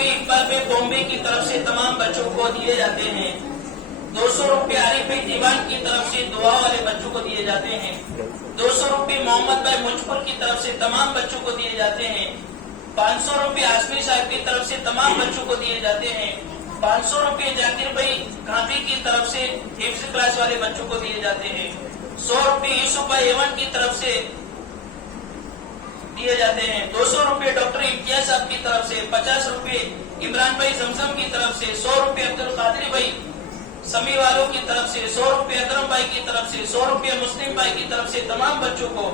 روپے اقبال بھائی بامبے کی طرف سے تمام بچوں کو دیے جاتے ہیں. 200 روپے عارف بھائی دیوان کی طرف سے دعا والے بچوں کو دیے جاتے ہیں. 200 روپے محمد بھائی مجھپور کی طرف سے تمام بچوں کو دیے جاتے ہیں. 500 روپے آسمی صاحب کی طرف سے تمام بچوں کو دیے جاتے ہیں. 500 روپے جاکر بھائی کانپی کی طرف سے حفظ کلاس والے بچوں کو دیے جاتے ہیں. 100 روپے یوسف بھائی ایون کی طرف سے دیے جاتے ہیں. 200 روپے ڈاکٹر امتیاز صاحب کی طرف سے. 50 روپے عمران بھائی زمزم کی طرف سے. 100 روپے عبد القادری بھائی سمی والوں کی طرف سے. 100 روپے اکرم بھائی کی طرف سے. 100 روپے مسلم بھائی کی طرف سے تمام بچوں کو.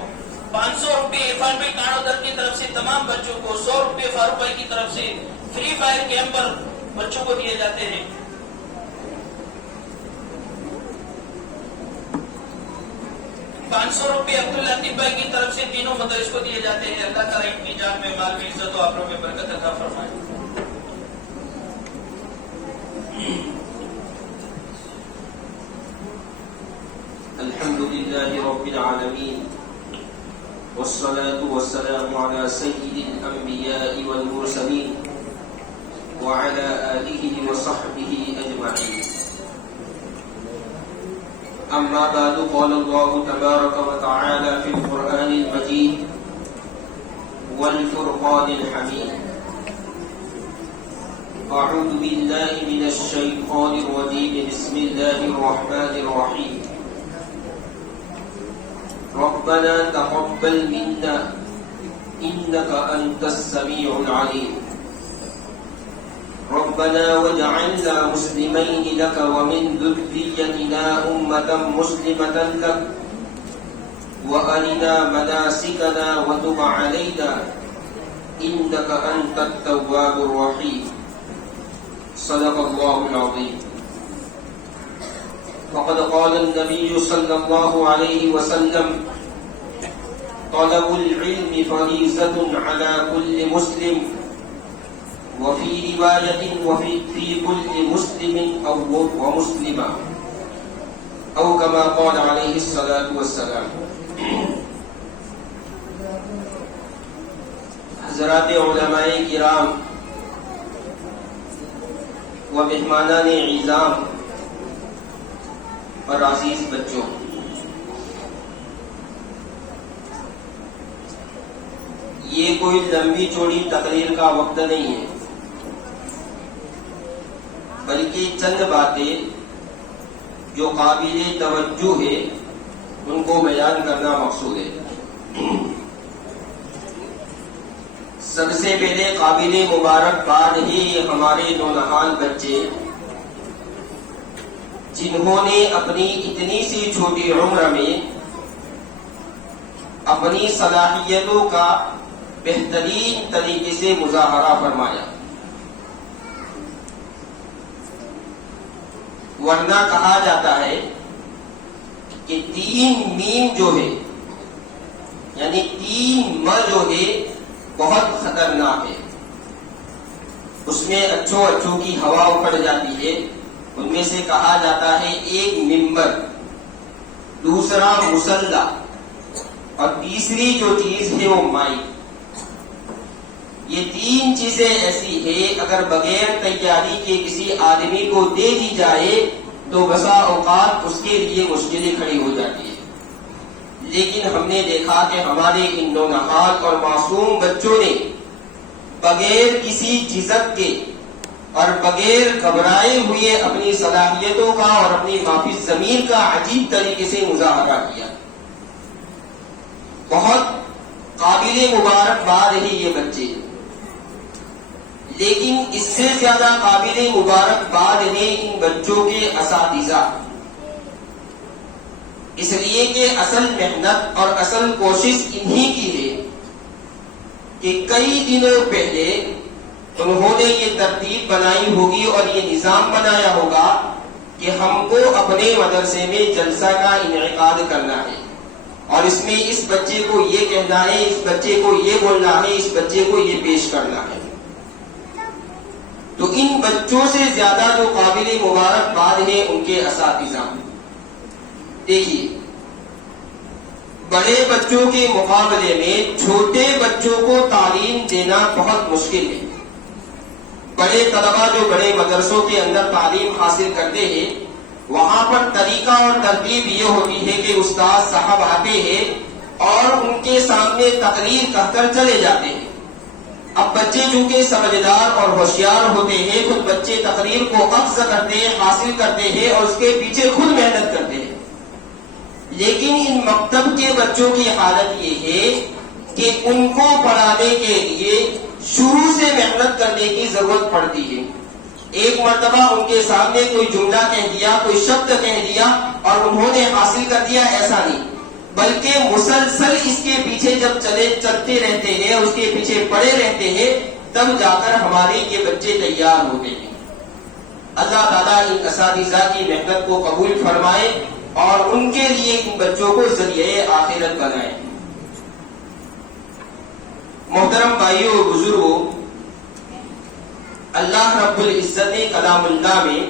500 روپے عرفان بھائی کانودر کی طرف سے تمام بچوں کو. 100 روپے فاروق بھائی کی طرف سے فری فائر کیمپ پر بچوں کو دیے جاتے ہیں. 500 روپے عبداللطیف بھائی کی طرف سے تینوں مدرس کو دیے جاتے ہیں. اللہ تعالیٰ ان کی جان میں مال میں عزت و آبرو میں برکت عطا فرمائے. الحمد لله رب العالمين والصلاة والسلام على سيد الأنبياء والمرسلين وعلى آله وصحبه أجمعين. أما بعد قال الله تبارك وتعالى في القرآن المجيد والفرقان الحميد أعوذ بالله من الشيطان الرجيم بسم الله الرحمن الرحيم ربنا تقبل منا إنك أنت السميع العليم ربنا واجعلنا مسلمين لك ومن ذريتنا أمة مسلمة لك وأرنا مناسكنا وتب علينا إنك أنت التواب الرحيم. صدق الله العظيم. وقد قال النبي صلى الله عليه وسلم طلب العلم فريضة على كل مسلم وفي رواية وفي كل مسلم أو ومسلمة أو كما قال عليه الصلاة والسلام. حضرات علماء کرام و مہمانان اعظام اور عزیز بچوں، یہ کوئی لمبی چوڑی تقریر کا وقت نہیں ہے، بلکہ چند باتیں جو قابل توجہ ہے ان کو بیان کرنا مقصود ہے. سب سے پہلے قابل مبارکباد ہے یہ ہمارے نونہال بچے جنہوں نے اپنی اتنی سی چھوٹی عمر میں اپنی صلاحیتوں کا بہترین طریقے سے مظاہرہ فرمایا. ورنہ کہا جاتا ہے کہ 3 میم جو ہے یعنی 3 م جو ہے بہت خطرناک ہے. اس میں اچھوں کی ہوا اکھڑ جاتی ہے. ان میں سے کہا جاتا ہے ایک ممبر، دوسرا مصلی اور تیسری جو چیز ہے وہ مائک. یہ 3 چیزیں ایسی ہیں اگر بغیر تیاری کے کسی آدمی کو دے دی جائے تو بسا اوقات اس کے لیے مشکلیں کھڑی ہو جاتی ہیں. لیکن ہم نے دیکھا کہ ہمارے ان نونہال اور معصوم بچوں نے بغیر کسی جھجک کے اور بغیر گھبرائے ہوئے اپنی صلاحیتوں کا اور اپنی معافی ضمیر کا عجیب طریقے سے مظاہرہ کیا. بہت قابل مبارکباد ہے یہ بچے. لیکن اس سے زیادہ قابل مبارکباد ہے ان بچوں کے اساتذہ، اس لیے کہ اصل محنت اور اصل کوشش انہی کی ہے کہ کئی دنوں پہلے انہوں نے یہ ترتیب بنائی ہوگی اور یہ نظام بنایا ہوگا کہ ہم کو اپنے مدرسے میں جلسہ کا انعقاد کرنا ہے اور اس میں اس بچے کو یہ کہنا ہے، اس بچے کو یہ بولنا ہے، اس بچے کو یہ پیش کرنا ہے. تو ان بچوں سے زیادہ جو قابل مبارکباد ہے ان کے اساتذہ. دیکھیے، بڑے بچوں کے مقابلے میں چھوٹے بچوں کو تعلیم دینا بہت مشکل ہے. بڑے طلبہ جو بڑے مدرسوں کے اندر تعلیم حاصل کرتے ہیں، وہاں پر طریقہ اور ترتیب یہ ہوتی ہے کہ استاد صاحب آتے ہیں اور ان کے سامنے تقریر کہہ کر چلے جاتے ہیں۔ اب بچے چونکہ سمجھدار اور ہوشیار ہوتے ہیں، خود بچے تقریر کو اخذ کرتے ہیں، حاصل کرتے ہیں اور اس کے پیچھے خود محنت کرتے ہیں۔ لیکن ان مکتب کے بچوں کی حالت یہ ہے کہ ان کو پڑھانے کے لیے شروع سے محنت کرنے کی ضرورت پڑتی ہے۔ ایک مرتبہ ان کے سامنے کوئی جملہ کہہ دیا، کوئی شبد کہہ دیا اور انہوں نے حاصل کر دیا، ایسا نہیں، بلکہ مسلسل اس کے پیچھے جب چلتے رہتے ہیں، اس کے پیچھے پڑے رہتے ہیں، تب جا کر ہمارے یہ بچے تیار ہوتے ہیں۔ اللہ تعالیٰ ان اساتذہ کی محنت کو قبول فرمائے اور ان کے لیے ان بچوں کو ذریعہ آخرت بنائے۔ محترم بھائیوں اور بزرگوں، اللہ رب العزت نے کلام اللہ میں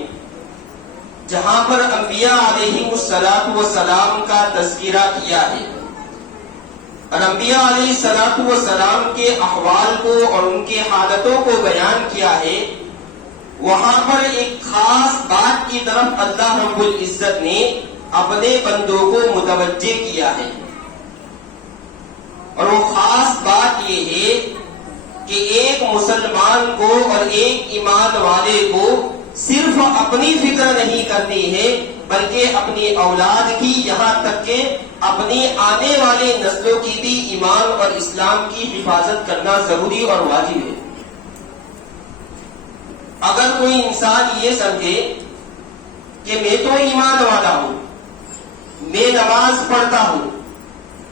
جہاں پر انبیاء علیہم السلام کا تذکرہ کیا ہے اور انبیاء علیہ السلام کے احوال کو اور ان کے حالتوں کو بیان کیا ہے، وہاں پر ایک خاص بات کی طرف اللہ رب العزت نے اپنے بندوں کو متوجہ کیا ہے، اور وہ خاص بات یہ ہے کہ ایک مسلمان کو اور ایک ایمان والے کو صرف اپنی فکر نہیں کرنی ہے، بلکہ اپنی اولاد کی، یہاں تک کہ اپنی آنے والے نسلوں کی بھی ایمان اور اسلام کی حفاظت کرنا ضروری اور واجب ہے۔ اگر کوئی انسان یہ سمجھے کہ میں تو ایمان والا ہوں، میں نماز پڑھتا ہوں،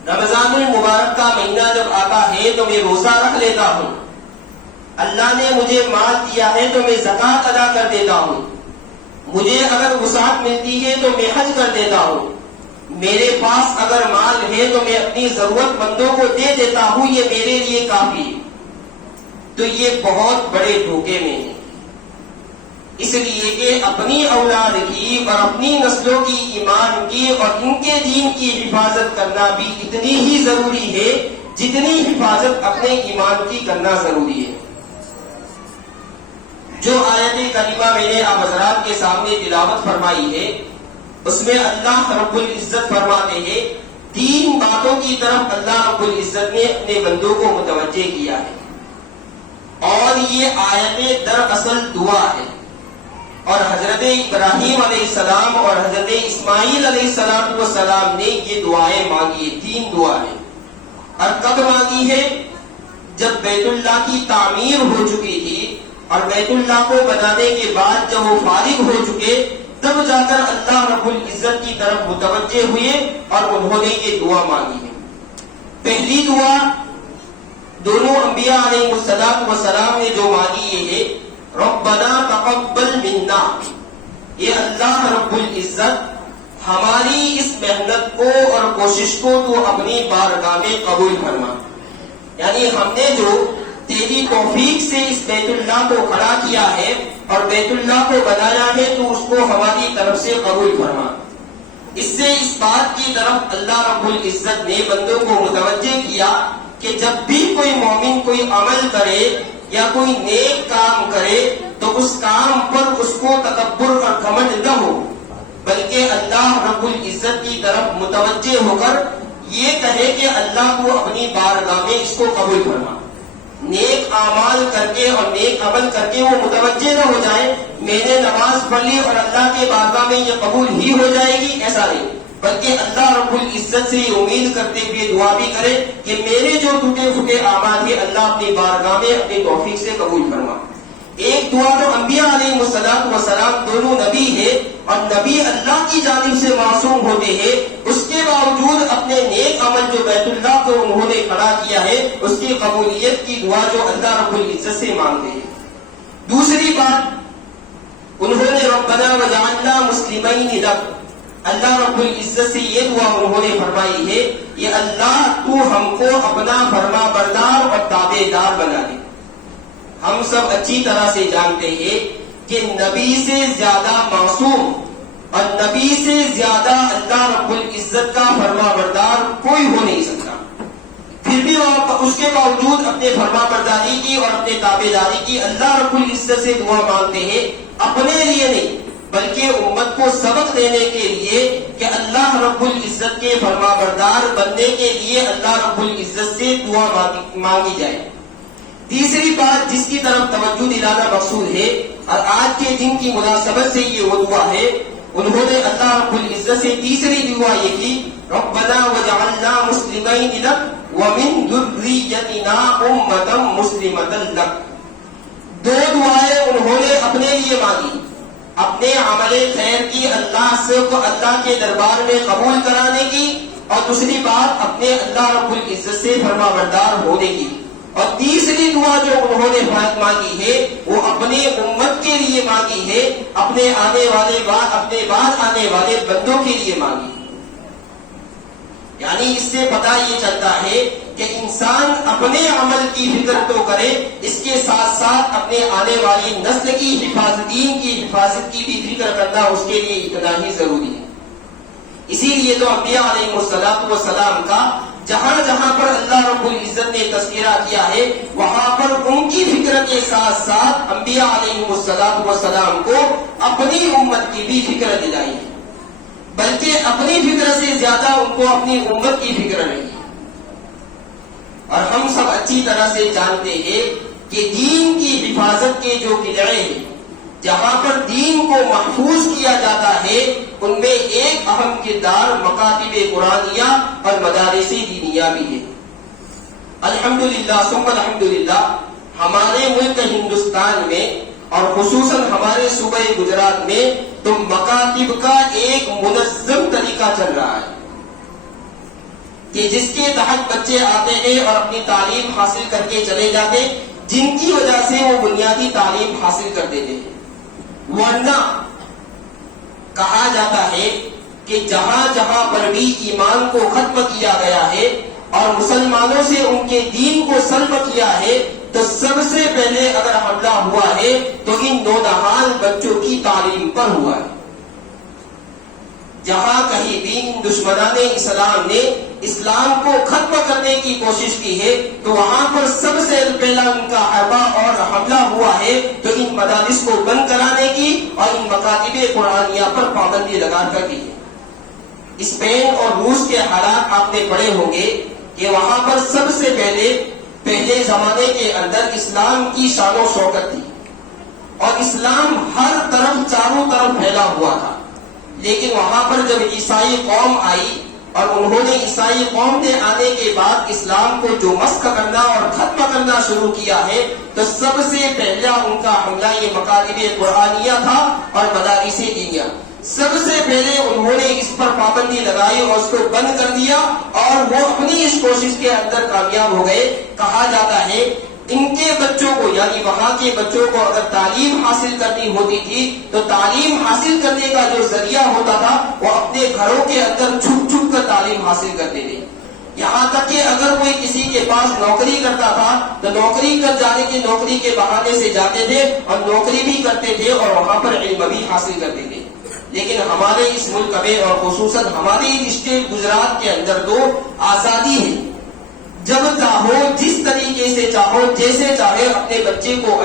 رمضان المبارک کا مہینہ جب آتا ہے تو میں روزہ رکھ لیتا ہوں، اللہ نے مجھے مال دیا ہے تو میں زکوٰۃ ادا کر دیتا ہوں، مجھے اگر وسعت ملتی ہے تو میں حج کر دیتا ہوں، میرے پاس اگر مال ہے تو میں اپنی ضرورت مندوں کو دے دیتا ہوں، یہ میرے لیے کافی ہے، تو یہ بہت بڑے دھوکے میں ہے۔ اس لیے کہ اپنی اولاد کی اور اپنی نسلوں کی ایمان کی اور ان کے دین کی حفاظت کرنا بھی اتنی ہی ضروری ہے جتنی حفاظت اپنے ایمان کی کرنا ضروری ہے۔ جو آیت کریمہ میں نے آپ حضرات کے سامنے تلاوت فرمائی ہے، اس میں اللہ رب العزت فرماتے ہیں، 3 باتوں کی طرف اللہ رب العزت نے اپنے بندوں کو متوجہ کیا ہے، اور یہ آیتیں دراصل دعا ہے، اور حضرت ابراہیم علیہ السلام اور حضرت اسماعیل علیہ السلام نے یہ دعائیں مانگی ہیں، 3 دعائیں۔ اور کب مانگی ہے؟ جب بیت اللہ کی تعمیر ہو چکی تھی اور بیت اللہ کو بنانے کے بعد جب وہ فارغ ہو چکے، تب جا کر اللہ رب العزت کی طرف متوجہ ہوئے اور انہوں نے یہ دعا مانگی ہے۔ پہلی دعا دونوں انبیاء علیہ السلام نے جو مانگی یہ ہے، ربنا تقبل منا، یہ اللہ رب العزت ہماری اس محنت کو اور کوشش کو تو اپنی بارگاہ میں قبول فرما، یعنی ہم نے جو تیری توفیق سے اس بیت اللہ کو کھڑا کیا ہے اور بیت اللہ کو بنایا ہے، تو اس کو ہماری طرف سے قبول فرما۔ اس سے اس بات کی طرف اللہ رب العزت نے بندوں کو متوجہ کیا کہ جب بھی کوئی مومن کوئی عمل کرے یا کوئی نیک کام کرے تو اس کام پر اس کو تکبر اور گھمنڈ نہ ہو، بلکہ اللہ رب العزت کی طرف متوجہ ہو کر یہ کہے کہ اللہ کو اپنی بارگاہ میں اس کو قبول فرما۔ نیک اعمال کر کے اور نیک عمل کر کے وہ متوجہ نہ ہو جائے میں نے نماز پڑھ لی اور اللہ کے بارگاہ میں یہ قبول ہی ہو جائے گی، ایسا نہیں، بلکہ اللہ رب العزت سے یہ امید کرتے ہوئے دعا بھی کرے کہ میرے جو ٹوٹے پھوٹے اعمال ہیں اللہ اپنی بارگاہ میں اپنی توفیق سے قبول فرما۔ ایک دعا تو انبیاء علیہ السلام دونوں نبی ہے اور نبی اللہ کی جانب سے معصوم ہوتے ہیں، اس کے باوجود اپنے نیک عمل جو بیت اللہ کو انہوں نے کھڑا کیا ہے اس کی قبولیت کی دعا جو اللہ رب العزت سے مانگتے ہیں۔ دوسری بات انہوں نے ربنا وجعلنا مسلمین لک، اللہ رب العزت سے یہ دعا انہوں نے فرمائی ہے، یہ اللہ تو ہم کو اپنا فرما بردار اور تابع دار بنا دے۔ ہم سب اچھی طرح سے جانتے ہیں کہ نبی سے زیادہ معصوم اور نبی سے زیادہ اللہ رب العزت کا فرما بردار کوئی ہو نہیں سکتا، پھر بھی اس کے باوجود اپنے فرما برداری کی اور اپنے تابع داری کی اللہ رب العزت سے دعا مانگتے ہیں، اپنے لیے نہیں بلکہ امت کو سبق دینے کے لیے کہ اللہ رب العزت کے فرما بردار بننے کے لیے اللہ رب العزت سے دعا مانگی جائے۔ تیسری بات جس کی طرف توجہ دلانا مقصود ہے اور آج کے دن کی مناسبت سے یہ وہ دعا ہے، انہوں نے اللہ رب العزت سے تیسری دعا یہ کی، ربنا وجعلنا مسلمین لک ومن ذریتنا امۃ مسلمۃ لک۔ دو دعائیں انہوں نے اپنے لیے مانگی، اپنے عمل خیر کی اللہ سے کو اللہ کے دربار میں قبول کرانے کی، اور دوسری بات اپنے اللہ رب العزت سے فرما بردار ہونے کی، اور تیسری دعا جو انہوں نے مانگی ہے وہ اپنے امت کے لیے مانگی ہے، اپنے بعد آنے والے بندوں کے لیے مانگی۔ یعنی اس سے پتہ یہ چلتا ہے کہ انسان اپنے عمل کی فکر تو کرے، اس کے ساتھ ساتھ اپنے آنے والی نسل کی حفاظت، دین کی حفاظت کی بھی فکر کرنا اس کے لیے اتنا ہی ضروری ہے۔ اسی لیے تو انبیاء علیہ السلام کا جہاں جہاں پر اللہ رب العزت نے تذکرہ کیا ہے وہاں پر ان کی فکر کے ساتھ ساتھ انبیاء علیہ السلام کو اپنی امت کی بھی فکر دلائی ہے، بلکہ اپنی فکر سے زیادہ ان کو اپنی امت کی فکر نہیں ہے۔ اور ہم سب اچھی طرح سے جانتے ہیں کہ دین کی حفاظت کے جو قلعے ہیں، جہاں پر دین کو محفوظ کیا جاتا ہے، ان میں ایک اہم کردار مکاتب قرآنیہ اور مدارس دینیہ بھی ہے۔ الحمدللہ ثم الحمدللہ ہمارے ملک ہندوستان میں اور خصوصاً ہمارے صوبہ گجرات میں تو مکاتب کا ایک منظم طریقہ چل رہا ہے کہ جس کے تحت بچے آتے ہیں اور اپنی تعلیم حاصل کر کے چلے جاتے، جن کی وجہ سے وہ بنیادی تعلیم حاصل کر دیتے ہیں۔ ورنہ کہا جاتا ہے کہ جہاں جہاں پر بھی ایمان کو ختم کیا گیا ہے اور مسلمانوں سے ان کے دین کو سلب کیا ہے، تو سب سے پہلے اگر حملہ ہوا ہے تو ان نونہال بچوں کی تعلیم پر ہوا ہے۔ جہاں کہیں بھی دشمنان اسلام نے اسلام کو ختم کرنے کی کوشش کی ہے تو وہاں پر سب سے پہلا ان کا حربہ اور حملہ ہوا ہے تو ان مدارس کو بند کرانے کی اور ان مکاتب قرآنیہ پر پابندی لگا کر دی ہے۔ اسپین اور روس کے حالات آپ نے پڑھے ہوں گے کہ وہاں پر سب سے پہلے زمانے کے اندر اسلام کی شان و شوکت تھی اور اسلام ہر طرف چاروں طرف پھیلا ہوا تھا، لیکن وہاں پر جب عیسائی قوم آئی اور انہوں نے عیسائی قوم نے آنے کے بعد اسلام کو جو مسخ کرنا اور ختم کرنا شروع کیا ہے تو سب سے پہلا ان کا حملہ یہ مکاتب قرآنیہ تھا اور مدارس دینیہ۔ سب سے پہلے انہوں نے اس پر پابندی لگائی اور اس کو بند کر دیا اور وہ اپنی اس کوشش کے اندر کامیاب ہو گئے۔ کہا جاتا ہے ان کے بچوں کو یعنی وہاں کے بچوں کو اگر تعلیم حاصل کرنی ہوتی تھی تو تعلیم حاصل کرنے کا جو ذریعہ ہوتا تھا وہ اپنے گھروں کے اندر چھپ چھپ کر تعلیم حاصل کرتے تھے۔ یہاں تک کہ اگر کوئی کسی کے پاس نوکری کرتا تھا تو نوکری کر جانے کی نوکری کے بہانے سے جاتے تھے اور نوکری بھی کرتے تھے اور وہاں پر علم بھی حاصل کرتے تھے۔ لیکن ہمارے اس ملک میں اور خصوصاً ہماری اسٹیٹ گجرات کے اندر تو آزادی ہے، جب چاہو جس طریقے سے چاہو جیسے چاہے اپنے بچے کو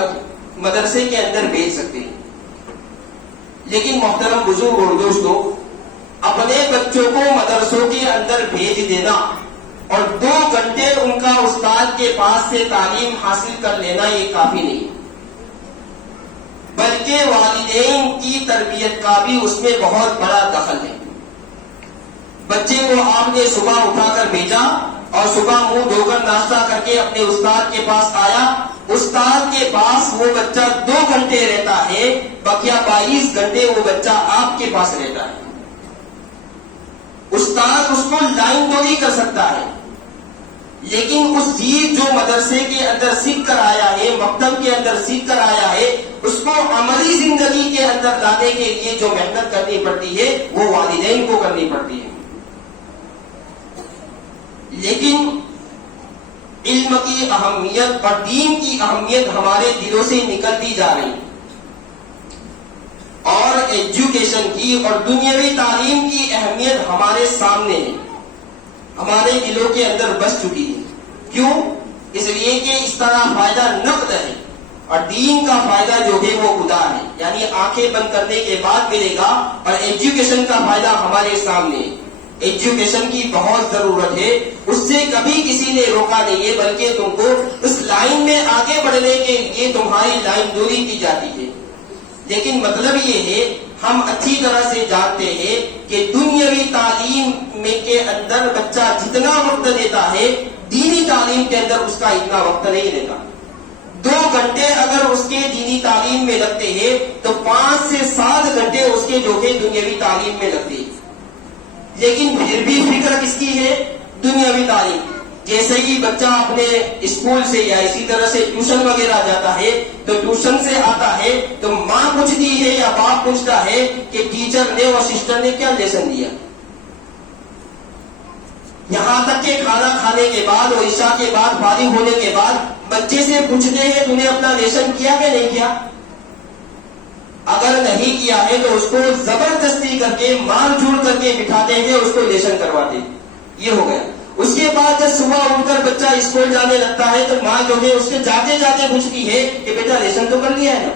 مدرسے کے اندر بھیج سکتے ہیں۔ لیکن محترم بزرگ اور دوستوں، اپنے بچوں کو مدرسوں کے اندر بھیج دینا اور 2 گھنٹے ان کا استاد کے پاس سے تعلیم حاصل کر لینا یہ کافی نہیں، بلکہ والدین کی تربیت کا بھی اس میں بہت بڑا دخل ہے۔ بچے کو آپ نے صبح اٹھا کر بھیجا اور صبح منہ دھو کر ناشتہ کر کے اپنے استاد کے پاس آیا، استاد کے پاس وہ بچہ 2 گھنٹے رہتا ہے، بقیہ 22 گھنٹے وہ بچہ آپ کے پاس رہتا ہے۔ استاد اس کو لائن تو نہیں کر سکتا ہے، لیکن اس چیز جو مدرسے کے اندر سیکھ کر آیا ہے، مکتب کے اندر سیکھ کر آیا ہے، اس کو عملی زندگی کے اندر لانے کے لیے جو محنت کرنی پڑتی ہے وہ والدین کو کرنی پڑتی ہے۔ لیکن علم کی اہمیت اور دین کی اہمیت ہمارے دلوں سے نکلتی جا رہی اور ایجوکیشن کی اور دنیاوی تعلیم کی اہمیت ہمارے سامنے ہے، ہمارے دلوں کے اندر بس چکی ہے۔ کیوں؟ اس لیے کہ اس طرح فائدہ نقد ہے، اور دین کا فائدہ جو ہے وہ خدا ہے، یعنی آنکھیں بند کرنے کے بعد ملے گا. اور ایجوکیشن کا فائدہ ہمارے سامنے ہے. ایجوکیشن کی بہت ضرورت ہے، اس سے کبھی کسی نے روکا نہیں ہے، بلکہ تم کو اس لائن میں آگے بڑھنے کے لیے تمہاری لائن دوری کی جاتی ہے. لیکن مطلب یہ ہے، ہم اچھی طرح سے جانتے ہیں کہ دنیاوی تعلیم میں کے اندر بچہ جتنا وقت دیتا ہے، دینی تعلیم کے اندر اس کا اتنا وقت نہیں دیتا. 2 گھنٹے اگر اس کے دینی تعلیم میں لگتے ہیں تو 5 سے 7 گھنٹے اس کے جو ہے دنیاوی تعلیم میں لگتے ہیں. لیکن پھر بھی فکر کس کی ہے؟ دنیاوی تعلیم. جیسے ہی بچہ اپنے اسکول سے یا اسی طرح سے ٹیوشن وغیرہ جاتا ہے تو ٹیوشن سے آتا ہے تو ماں پوچھتی ہے یا باپ پوچھتا ہے کہ ٹیچر نے اور سسٹر نے کیا لیسن دیا. یہاں تک کہ کھانا کھانے کے بعد اور عشاء کے بعد فارغ ہونے کے بعد بچے سے پوچھتے ہیں تو نے اپنا لیسن کیا کہ نہیں کیا. اگر نہیں کیا ہے تو اس کو زبردستی کر کے مار جھوڑ کر کے بٹھاتے ہیں، اس کو لیسن کرواتے ہیں. یہ ہو گیا. اس کے بعد جب صبح اٹھ کر بچہ اسکول جانے لگتا ہے تو ماں جو ہے اس کے جاتے جاتے پوچھتی ہے کہ بیٹا لیسن تو کر لیا ہے نا.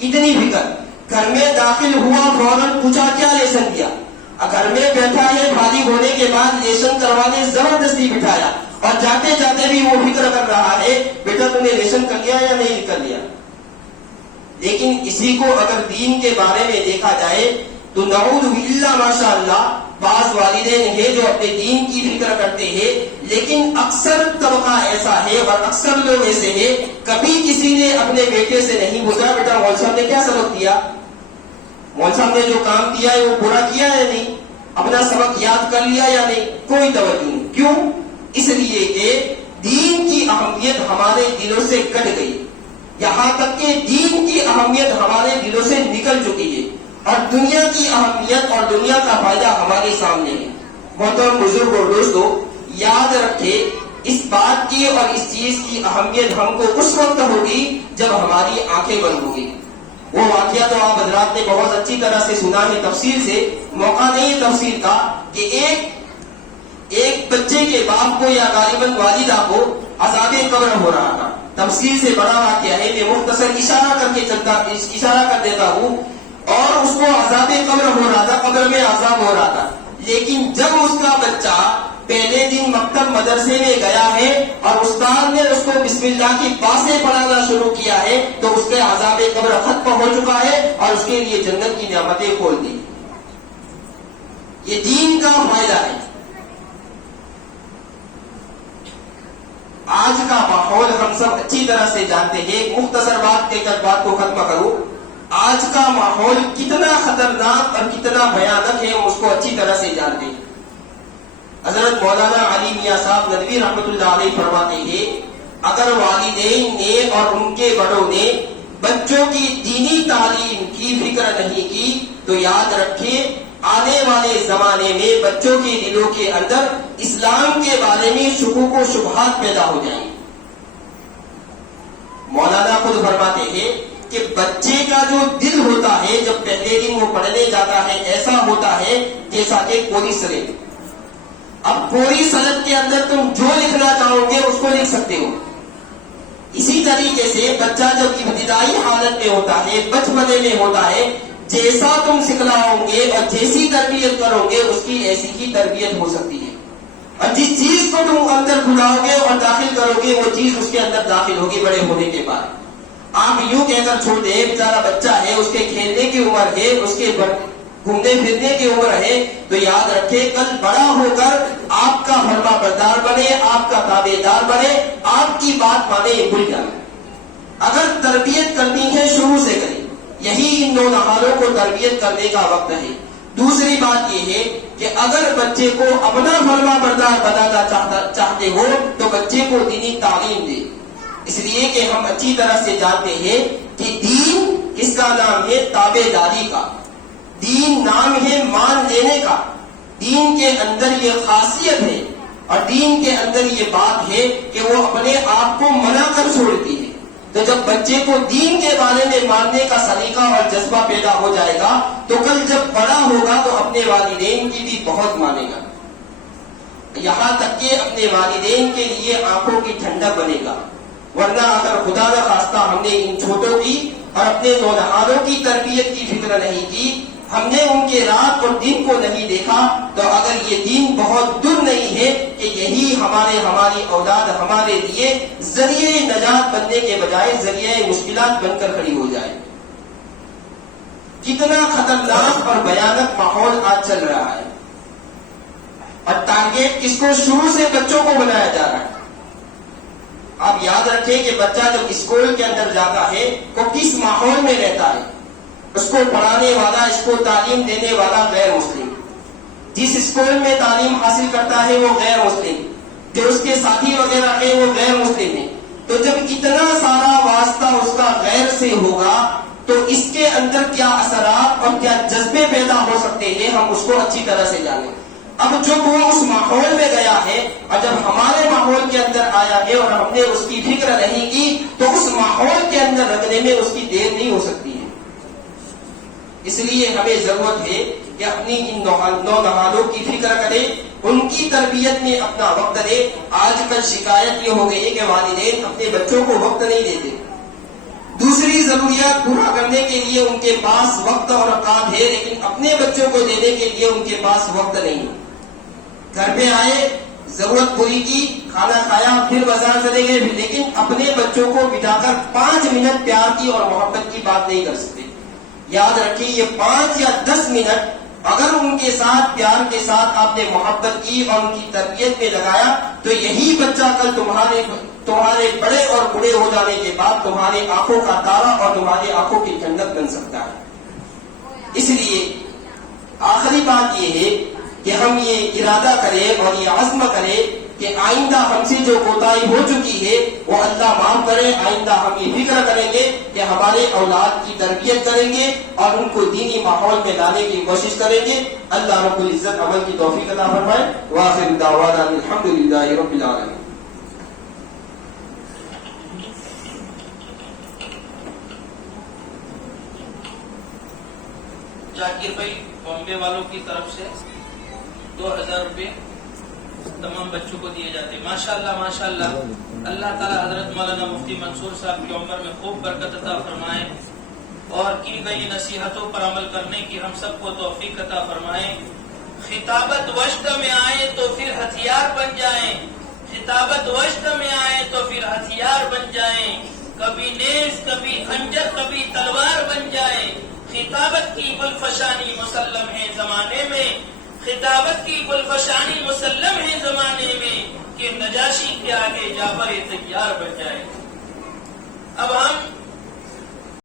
اتنی فکر. گھر میں داخل ہوا فوراً پوچھا کیا لیسن کیا. گھر میں بیٹھا ہے، فارغ ہونے کے بعد لیسن کروانے زبردستی بٹھایا، اور جاتے جاتے بھی وہ فکر کر رہا ہے بیٹا تم نے لیسن کر لیا یا نہیں کر لیا. لیکن اسی کو اگر دین کے بارے میں دیکھا جائے تو نعوذ باللہ ماشاء اللہ بعض والدین ہیں جو اپنے دین کی فکر کرتے ہیں، لیکن اکثر طبقہ ایسا ہے اور اکثر لوگ ایسے ہیں کبھی کسی نے اپنے بیٹے سے نہیں پوچھا بیٹا مول صاحب نے کیا سبق دیا، مول صاحب نے جو کام کیا ہے وہ پورا کیا یا نہیں، اپنا سبق یاد کر لیا یا نہیں. کوئی توجہ نہیں. کیوں؟ اس لیے کہ دین کی اہمیت ہمارے دلوں سے کٹ گئی. یہاں تک کہ دین کی اہمیت ہمارے دلوں سے نکل چکی ہے، اور دنیا کی اہمیت اور دنیا کا فائدہ ہمارے سامنے ہے. محترم بزرگ اور دوستو، یاد رکھے اس بات کی اور اس چیز کی اہمیت ہم کو اس وقت ہوگی جب ہماری آنکھیں بند ہوگی. وہ واقعہ تو آپ حضرات نے بہت اچھی طرح سے سنا ہے تفصیل سے، موقع نہیں ہے تفصیل کا، کہ ایک بچے کے باپ کو یا غالباً والدہ کو عذاب قبر ہو رہا تھا. تفصیل سے بڑا واقعہ ہے، میں مختصر اشارہ کر دیتا ہوں. اور اس کو عذاب قبر ہو رہا تھا، قبر میں عذاب ہو رہا تھا. لیکن جب اس کا بچہ پہلے دن مکتب مدرسے میں گیا ہے اور استاد نے اس کو بسم اللہ کی باتیں پڑھانا شروع کیا ہے تو اس کے عذاب قبر ختم ہو چکا ہے اور اس کے لیے جنت کی نعمتیں کھول دی. یہ دین کا فائدہ ہے. آج کا ماحول ہم سب اچھی طرح سے جانتے ہیں. مختصر بات کہہ کر بات کو ختم کروں. آج کا ماحول کتنا خطرناک اور کتنا بھیانک ہے ہم اس کو اچھی طرح سے جانتے ہیں. حضرت مولانا علی میاں صاحب ندوی رحمۃ اللہ علیہ فرماتے ہیں اگر والدین نے اور ان کے بڑوں نے بچوں کی دینی تعلیم کی فکر نہیں کی تو یاد رکھیں آنے والے زمانے میں بچوں کے دلوں کے اندر اسلام کے بارے میں شکوک و شبہات پیدا ہو جائیں. مولانا خود فرماتے ہیں کہ بچے کا جو دل ہوتا ہے جب پہلے دن وہ پڑھنے جاتا ہے ایسا ہوتا ہے جیسا کہ کوری سرے. اب کوری سند کے اندر تم جو لکھنا چاہو گے اس کو لکھ سکتے ہو. اسی طریقے سے بچہ جب ابتدائی حالت میں ہوتا ہے، بچپنے میں ہوتا ہے، جیسا تم سکھلاؤ گے اور جیسی تربیت کرو گے اس کی ایسی ہی تربیت ہو سکتی ہے. اور جس چیز کو تم اندر بلاؤ گے اور داخل کرو گے وہ چیز اس کے اندر داخل ہوگی بڑے ہونے کے بعد. آپ یوں کہہ کر چھوڑ دیں بیچارہ بچہ ہے، اس کے کھیلنے کی عمر ہے، اس کے گھومنے پھرنے کی عمر ہے، تو یاد رکھے کل بڑا ہو کر آپ کا فرما بردار بنے، آپ کا تابع دار بنے، آپ کی بات مانے بھول جائے. اگر تربیت کرنی ہے شروع سے کریں. یہی ان دو نہالوں کو تربیت کرنے کا وقت ہے. دوسری بات یہ ہے کہ اگر بچے کو اپنا فرما بردار بنانا چاہتے ہو تو بچے کو دینی تعلیم دے. اس لیے کہ ہم اچھی طرح سے جانتے ہیں کہ دین اس کا نام ہے تابع داری کا، دین نام ہے مان لینے کا. دین کے اندر یہ خاصیت ہے اور دین کے اندر یہ بات ہے کہ وہ اپنے آپ کو منا کر چھوڑتی ہے. تو جب بچے کو دین کے بارے میں ماننے کا سلیقہ اور جذبہ پیدا ہو جائے گا تو کل جب بڑا ہوگا تو اپنے والدین کی بھی بہت مانے گا. یہاں تک کہ اپنے والدین کے لیے آنکھوں کی ٹھنڈک بنے گا. ورنہ اگر خدا نہ خواستہ ہم نے ان چھوٹوں کی اور اپنے نونہالوں کی تربیت کی فکر نہیں کی، ہم نے ان کے رات اور دن کو نہیں دیکھا، تو اگر یہ دین بہت دور نہیں ہے کہ یہی ہماری اولاد ہمارے لیے ذریعے نجات بننے کے بجائے ذریعے مشکلات بن کر کھڑی ہو جائے. کتنا خطرناک اور بھیانک ماحول آج چل رہا ہے، اور ٹارگیٹ کس کو شروع سے بچوں کو بنایا جا رہا ہے. آپ یاد رکھیں کہ بچہ جب اسکول کے اندر جاتا ہے وہ کس ماحول میں رہتا ہے. اس کو پڑھانے والا، اس کو تعلیم دینے والا غیر مسلم، جس اسکول میں تعلیم حاصل کرتا ہے وہ غیر مسلم، جو اس کے ساتھی وغیرہ ہیں وہ غیر مسلم ہیں. تو جب اتنا سارا واسطہ اس کا غیر سے ہوگا تو اس کے اندر کیا اثرات اور کیا جذبے پیدا ہو سکتے ہیں ہم اس کو اچھی طرح سے جانیں. اب جب وہ اس ماحول میں گیا ہے اور جب ہمارے ماحول کے اندر آیا ہے اور ہم نے اس کی فکر نہیں کی تو اس ماحول کے اندر رکھنے میں اس کی دیر نہیں ہو سکتی ہے. اس لیے ہمیں ضرورت ہے کہ اپنی ان نونہالوں کی فکر کریں، ان کی تربیت میں اپنا وقت دے. آج کل شکایت یہ ہو گئی ہے کہ والدین اپنے بچوں کو وقت نہیں دیتے. دوسری ضروریات پورا کرنے کے لیے ان کے پاس وقت اور اوقات ہے، لیکن اپنے بچوں کو دینے کے لیے ان کے پاس وقت نہیں. گھر پہ آئے، ضرورت پوری کی، کھانا کھایا، پھر بازار چلے گئے، لیکن اپنے بچوں کو بٹھا کر 5 منٹ پیار کی اور محبت کی بات نہیں کر سکتے. یاد رکھیے یہ 5 یا 10 منٹ اگر ان کے ساتھ پیار کے ساتھ آپ نے محبت کی اور ان کی تربیت میں لگایا تو یہی بچہ کل تمہارے بڑے اور بوڑھے ہو جانے کے بعد تمہاری آنکھوں کا تارا اور تمہاری آنکھوں کی ٹھنڈک بن سکتا ہے. اس لیے آخری بات یہ ہے کہ ہم یہ ارادہ کریں اور یہ عزم کریں کہ آئندہ ہم سے جو کوتاہی ہو چکی ہے وہ اللہ معاف کرے. آئندہ ہم یہ فکر کریں گے کہ ہمارے اولاد کی تربیت کریں گے اور ان کو دینی ماحول میں لانے کی کوشش کریں گے. اللہ رب العزت عمل کی توفیق عطا فرمائے. وآخر دعوانا الحمدللہ رب العالمین. جاکر بھائی بامبے والوں کی طرف سے 2000 روپے تمام بچوں کو دیے جاتے ہیں. ماشاءاللہ ماشاءاللہ. اللہ تعالی حضرت مولانا مفتی منصور صاحب کی عمر میں خوب برکت عطا فرمائے اور کی گئی نصیحتوں پر عمل کرنے کی ہم سب کو توفیق عطا فرمائے. خطابت وشت میں آئے تو پھر ہتھیار بن جائیں، خطابت وشت میں آئے تو پھر ہتھیار بن جائیں، کبھی نیز کبھی خنجر کبھی تلوار بن جائیں. خطابت کی گلفشانی مسلم ہے زمانے میں، خطابت کی گلفشانی مسلم ہے زمانے میں کہ نجاشی کے آگے جعفر تیار بن جائے. اب ہم